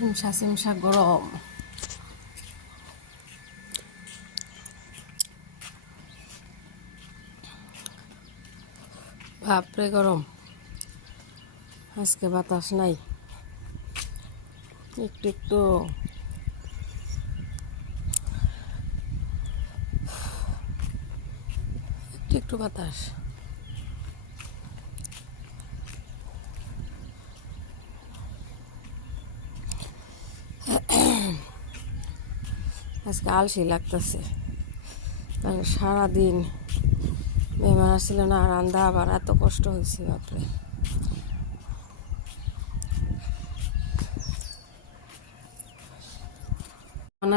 সিমসা সিমসা গরম। বাপরে গরম, আজকে বাতাস নাই, একটু একটু একটু একটু বাতাস। আজকে আলসি লাগতেছে, কারণ সারাদিন মেহমান আসছিল না, রান্না আবার এত কষ্ট হয়েছে বাপরে।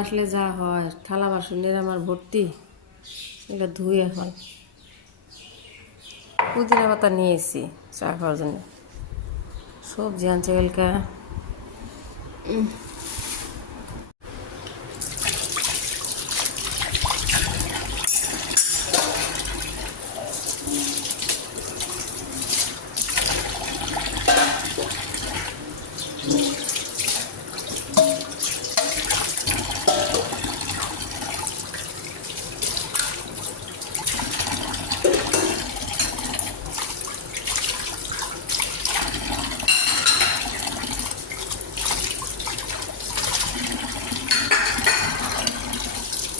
আসলে যা হয়, থালা বাসনের আমার ভর্তি, এগুলো ধুই এখন। পুদিনা পাতা নিয়ে এসেছি চা খাওয়ার জন্য, সবজি আনছে কালকে।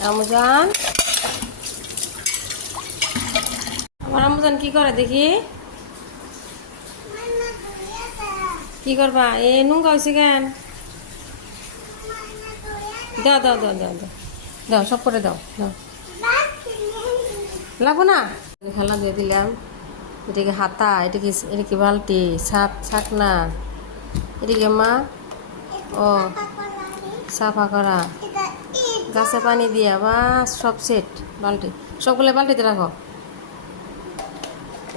আমুজান, আমার আমুজান কি করে দেখি, কি করবা? এ নুঙ্গা হয়েছে কেন? দাও দাও দাও দাও দাও দাও, সব করে দাও দাও, লাগবো না। খেলা দিয়ে দিলাম, এটাকে হাতা, এটাকে বালতি, ছাক না, এদিকে মা ও সাফা করা, গাছে পানি দিয়া, বা সব সেট। বালতি সবগুলো বালতিতে রাখো।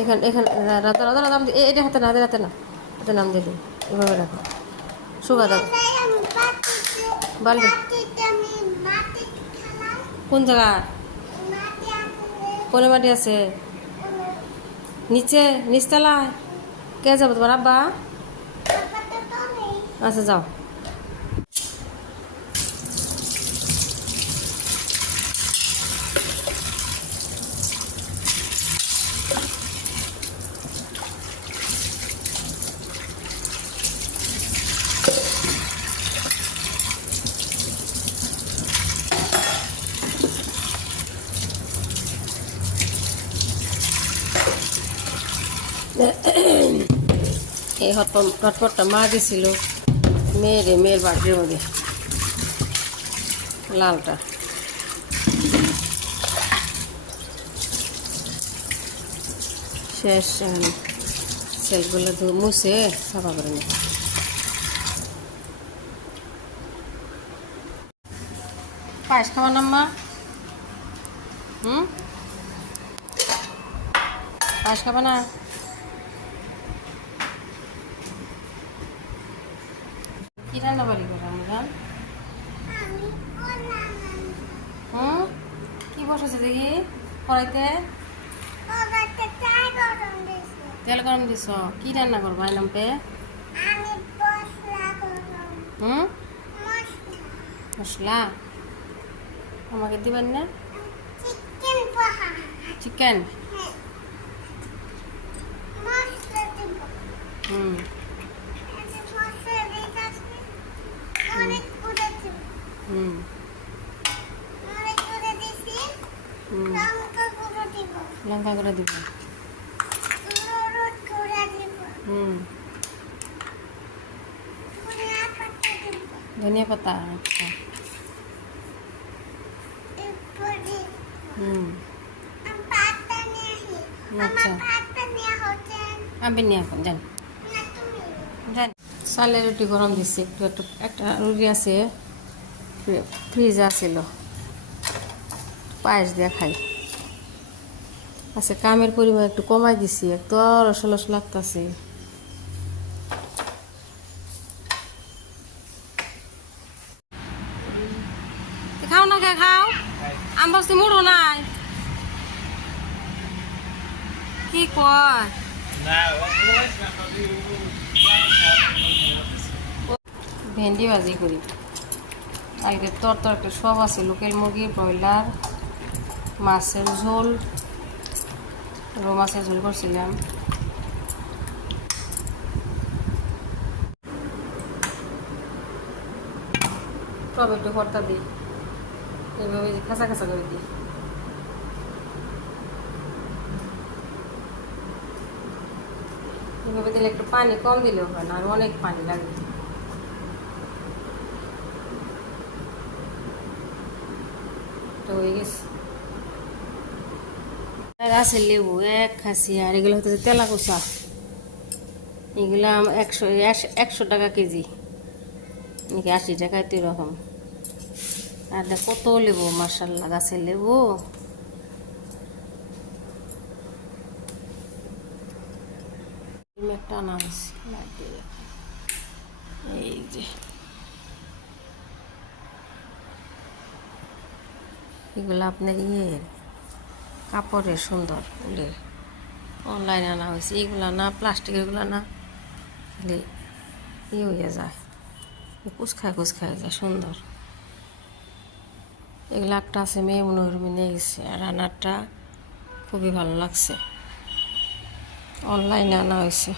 এখানে এখানে নাম এটা হাতে না, হাতে না, হাতে নাম দিয়ে দিই, এভাবে রাখো, শুকা দাও। বালতি কোন জায়গা? কোনে মাটি আছে? নিচে, নিচতলায়। কে যাবো, তোমার আব্বা? আচ্ছা যাও। এই হটপটটা মা দিছিল মেয়ের বাড়ির মধ্যে, লালটা। শেষ, সেলগুলো মুছে সাফা করে নেব। পায়েস খাওয়া না মা? পায়েস খাবা না? কি রান্না বাড়ি করো আমরা? কি বসেছে দেখি কড়াইতে? তেল গরম দিছ, কি রান্না করবো আইলাম পে? মশলা আমাকে দিবেন না? চিকেন? লঙ্কা করে দিব। ধনিয়া পাতা, আচ্ছা। আচ্ছা, আমি নিয়ে এখন যান যান। চালের রুটি গরম দিচ্ছি, একটা রুটি আছে ফ্রিজ আছিল, পায়েস দিয়ে খাই। আচ্ছা, কামের পরিমাণ একটু কমাই দিছি, একটু রস লাগতেছে। খাও না, খাও, আম বসতে মুড়ো নাই, কি কয়? ভেন্ডি ভাজি করি। কালকে তরকারি সব আছে, লোকাল মুরগি, ব্রয়লার, মাছের ঝোল, রৌ মাছের ঝোল করছিলাম। সব একটু ভর্তা দিই, এইভাবে খাঁচা খাঁচা করে দিই। এভাবে দিলে একটু পানি কম দিলেও হয় না, আর অনেক পানি লাগে। তো হয়ে গেছে। আর আছে লেবু এক খাসি, আর এগুলো হচ্ছে তেলা কুচা, এগুলো 100 টাকা কেজি, নাকি 80 টাকায় তো এরকম। আর কত লেবু, মার্শাল্লাহ গাছের লেবু। একটা আনা হয়েছে, এই যে এগুলো আপনার কাপড়ের সুন্দর উলের, অনলাইনে আনা হয়েছে। এগুলো না প্লাস্টিকেরগুলো না, হয়ে যায়, কুচখায় যায় সুন্দর। এগুলো একটা আছে, মেয়ে মনোরমে নিয়ে গেছে, আর রান্নাটা খুবই ভালো লাগছে, অনলাইনে আনা হয়েছে।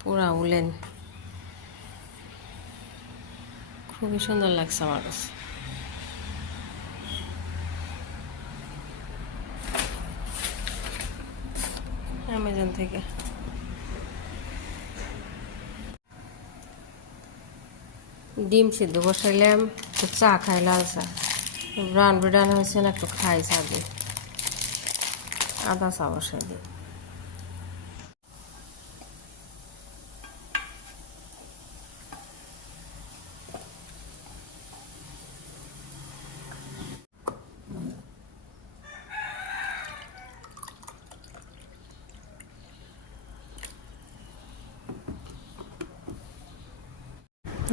পুরা উলেন, খুবই সুন্দর লাগছে আমার কাছে। অ্যামাজন থেকে। ডিম সিদ্ধ বসাইলাম, একটু চা খাই, লাল চা। ব্রাউন ব্রেড হয়েছে না, একটু খাই চা দিয়ে, আদা চা বসাই দিই।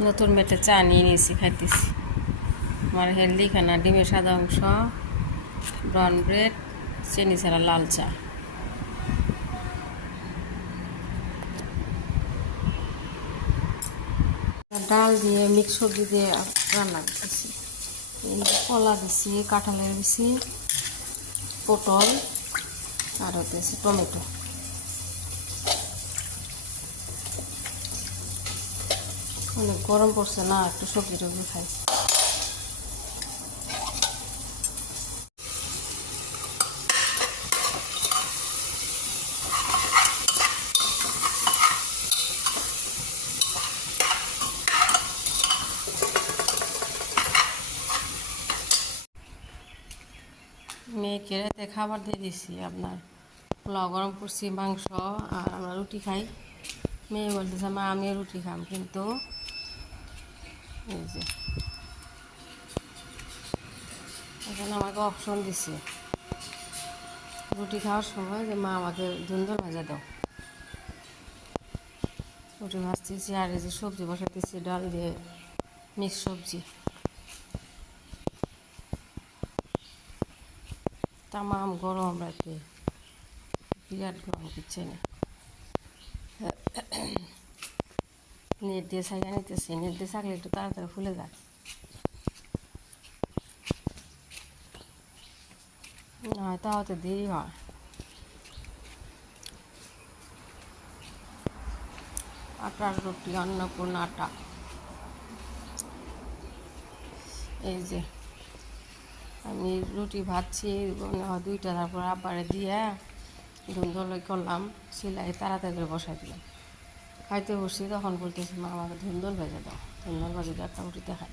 নতুন বেটে চা নিয়ে নিয়েছি, খাইতেছি। আমার হেলদি খানা, ডিমের সাদা অংশ, ব্রাউন ব্রেড, চিনি ছাড়া লাল চা। ডাল দিয়ে মিক্স সবজি দিয়ে রান্না করতেছি। কলা দিছি, কাঁঠালের দিছি, পটল, আর হতেছে টমেটো। অনেক গরম পড়ছে না, একটু সবজি টবজি খাই। মেয়েকে রাতে খাবার দিয়ে দিছি, আপনার পোলাও গরম করছি, মাংস, আর আমরা রুটি খাই। মেয়ে বলতেছে মা আমিও রুটি খাম, কিন্তু এই যে এখানে আমাকে অপশন দিছে রুটি খাওয়ার সময়, যে মা আমাকে ধুন্দর ভাজা দাও। রুটি ভাজতেছি, আর এই যে সবজি বসাতেছি, ডাল দিয়ে মিক্স সবজি। তামাম গরম রাতে, বিরাট গরম, কিচ্ছে না। নেট দিয়ে ছাইকা নিতেছি, নেট দিয়ে ছাকলে একটু তাড়াতাড়ি ফুলে যায়, না হয় তাও তো দেরি হয়। আটার রুটি, অন্নপূর্ণা আটা। এই যে আমি রুটি ভাজছি, মনে হয় 2টা, তারপর আব্বারে দিয়ে ধুন্দুল করলাম, সিলাই তাড়াতাড়ি করে বসাই দিলাম। খাইতে বসছি, তখন বলতেছি মা আমাকে ধুন্দুল ভেজে দাও, ধুন্দুল ভাজি দিয়ে একটা রুটি দেখাই।